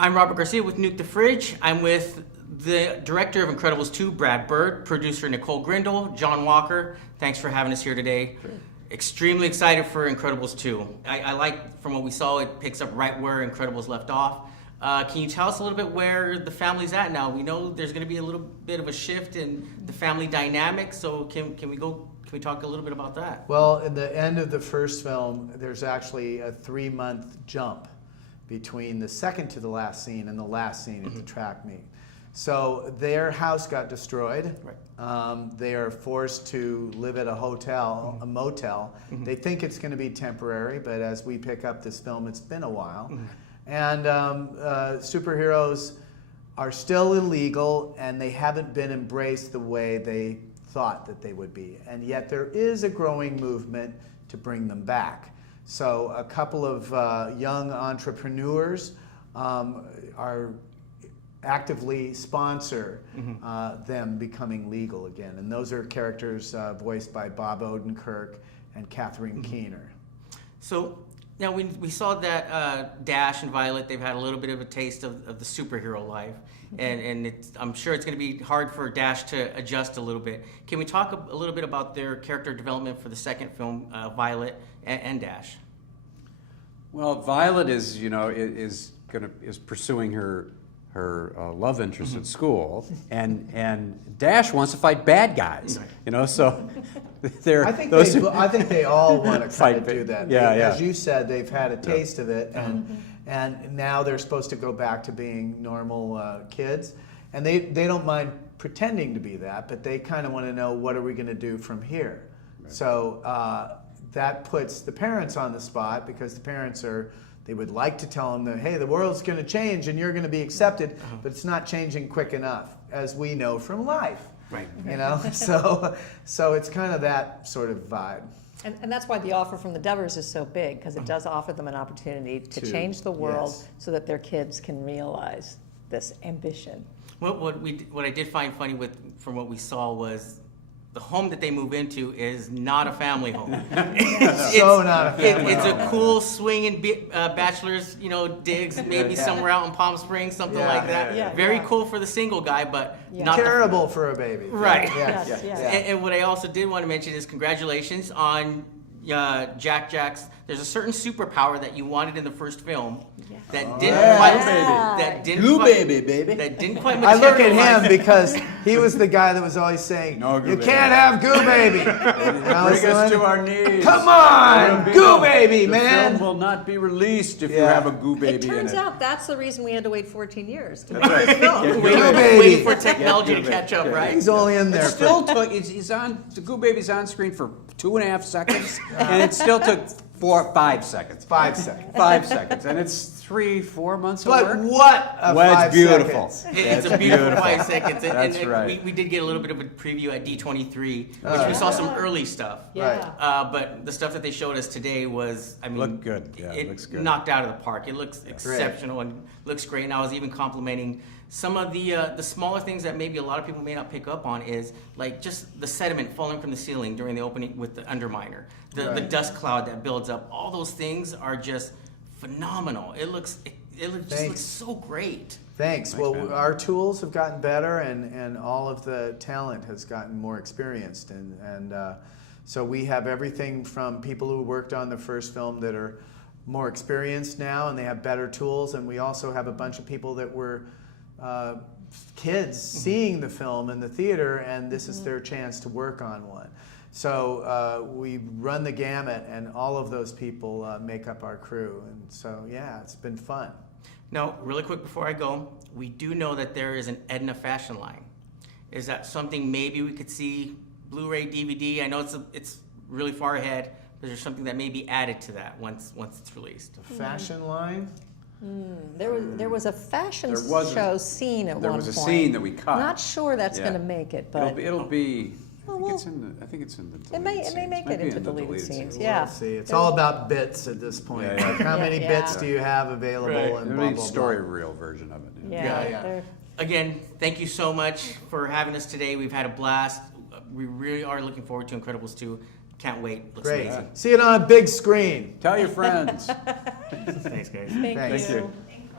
I'm Robert Garcia with Nuke the Fridge. I'm with the director of Incredibles 2, Brad Bird, producer Nicole Grindle, John Walker. Thanks for having us here today. Sure. Extremely excited for Incredibles 2. I like, from what we saw, it picks up right where Incredibles left off. Can you tell us a little bit where the family's at now? We know there's going to be a little bit of a shift in the family dynamic, so can we talk a little bit about that? Well, in the end of the first film, there's actually a 3-month jump between the second to the last scene and the last scene at the track meet. So their house got destroyed. Right. They are forced to live at a hotel, a motel. They think it's going to be temporary, but as we pick up this film, it's been a while. And superheroes are still illegal, and they haven't been embraced the way they thought that they would be. And yet there is a growing movement to bring them back. So a couple of young entrepreneurs are actively sponsor them becoming legal again. And those are characters voiced by Bob Odenkirk and Catherine Keener. So now we saw that Dash and Violet, they've had a little bit of a taste of the superhero life. And I'm sure it's going to be hard for Dash to adjust a little bit. Can we talk a little bit about their character development for the second film, Violet and Dash? Well, Violet is pursuing her love interest at school, and Dash wants to fight bad guys. So they're. I think they all want to kind of do that. Yeah. As you said, they've had a taste of it, and now they're supposed to go back to being normal kids, and they don't mind pretending to be that, but they kind of want to know, what are we going to do from here? Right. So that puts the parents on the spot, because the parents they would like to tell them that, hey, the world's going to change and you're going to be accepted, but it's not changing quick enough, as we know from life. Right. So it's kind of that sort of vibe. And that's why the offer from the Devers is so big, because it does offer them an opportunity to change the world, so that their kids can realize this ambition. What I did find funny from what we saw was the home that they move into is not a family home. It's not a family It's home. a cool swinging bachelor's, digs, maybe somewhere out in Palm Springs, something like that. Very cool for the single guy, but not terrible for a baby. Right. Yes. And what I also did want to mention is congratulations on Jack's. There's a certain superpower that you wanted in the first film that didn't quite I look at materialize. him because he was the guy that was always saying, "You can't have Goo Baby." Bring us to our knees. Come on, Goo Baby, the man. film will not be released if you have a Goo Baby It turns in it. out that's the reason we had to wait 14 years to make this film. Waiting for technology to catch up, right? He's only in there. It still took. He's on. The Goo Baby's on screen for 2.5 seconds, and it still took 5 seconds. 5 seconds. 5 seconds, and it's 3-4 months of work. But what a Well, 5 it's beautiful. seconds. It's a beautiful 5 seconds. That's And right. we did get a little bit of a preview at D23, which we saw some early stuff. Yeah. But the stuff that they showed us today was, Looked good. Yeah, it looks good. knocked out of the park. It looks exceptional and looks great. And I was even complimenting some of the smaller things that maybe a lot of people may not pick up on, is like just the sediment falling from the ceiling during the opening with the Underminer, the dust cloud that builds up. All those things are just phenomenal. It just looks so great. Thanks. Well, our tools have gotten better, and all of the talent has gotten more experienced, and so we have everything from people who worked on the first film that are more experienced now, and they have better tools, and we also have a bunch of people that were kids seeing the film in the theater, and this is their chance to work on one. So we run the gamut, and all of those people make up our crew, and so it's been fun. Now, really quick before I go, we do know that there is an Edna fashion line. Is that something maybe we could see Blu-ray, DVD? I know it's really far ahead, but is there something that may be added to that once it's released? A fashion line? There was a fashion There was a- show scene at one point. There was a scene that we cut. Not sure that's going to make it, but It'll be. Well, I think it's in the deleted it may scenes. make Might it be into in the deleted scenes. We'll Yeah. see. It's all about bits at this point. Yeah, yeah. Like how many Yeah. bits do you have available, Right. and There'll blah, be a blah, story blah. reel version of it. Yeah. they're- Again, thank you so much for having us today. We've had a blast. We really are looking forward to Incredibles 2. Can't wait. Looks Great. amazing. See it on a big screen. Tell your friends. Thanks, guys. Thank Thanks. you.